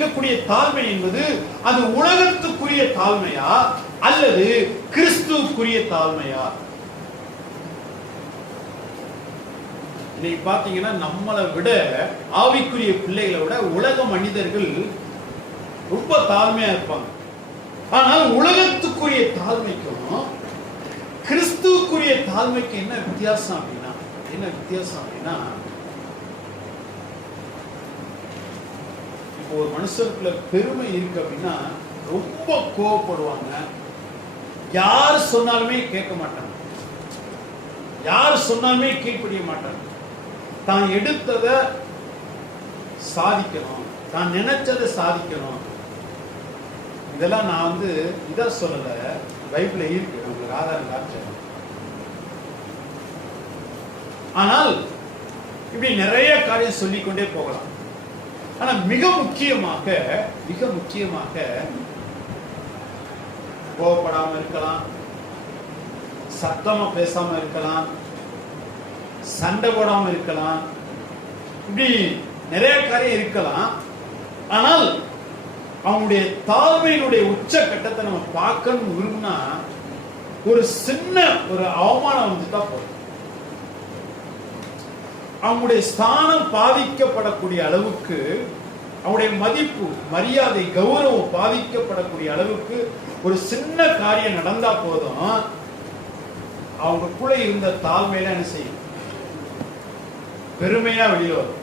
இருக்கக்கூடிய தாழ்மை என்பது அது உலகத்துக்குரிய தாழ்மையா அல்லது கிறிஸ்துவுக்குரிய தாழ்மையா? இன்னைக்கு பாத்தீங்கன்னா நம்மளை விட ஆவிக்குரிய பிள்ளைகளை விட உலக மனிதர்கள் ரொம்ப தாழ்மையா இருப்பாங்க. ஆனால் உலகத்துக்குரிய தாழ்மைக்கும் கிறிஸ்துவுக்குரிய தாழ்மைக்கு என்ன வித்தியாசம் அப்படின்னா என்ன வித்தியாசம் அப்படின்னா ஒரு மனுஷனுக்குள்ள பெருமை இருக்கு அப்படின்னா ரொம்ப கோவப்படுவாங்க. யார் சொன்னாலுமே கேட்க மாட்டாங்க. யார் சொன்னாலுமே கீழ்ப்படிய மாட்டாங்க. தான் எடுத்ததை சாதிக்கணும். தான் நினைச்சதை சாதிக்கணும். இதெல்லாம் நான் வந்து இதை சொல்லல. பைபிள்ல இருக்கு. உங்களுக்கு ஆதாரம் காட்சி ஆனால் இப்படி நிறைய காரியம் சொல்லிக்கொண்டே போகலாம். ஆனா மிக முக்கியமாக மிக முக்கியமாக கோபப்படாம இருக்கலாம் சத்தமா பேசாம இருக்கலாம் சண்டை போடாம இருக்கலாம் இப்படி நிறைய காரியம் இருக்கலாம். ஆனால் அவனுடைய தாழ்மையினுடைய உச்ச கட்டத்தை நம்ம பார்க்கணும் விரும்பினா ஒரு சின்ன ஒரு அவமானம் வந்துட்டா போதும். அவங்களுடைய ஸ்தானம் பாதிக்கப்படக்கூடிய அளவுக்கு அவனுடைய மதிப்பு மரியாதை கௌரவம் பாதிக்கப்படக்கூடிய அளவுக்கு ஒரு சின்ன காரியம் நடந்தா போதும். அவங்களுக்குள்ள இருந்த தாழ்மையில என்ன செய்யும்? பெருமையா வெளியே வரும்.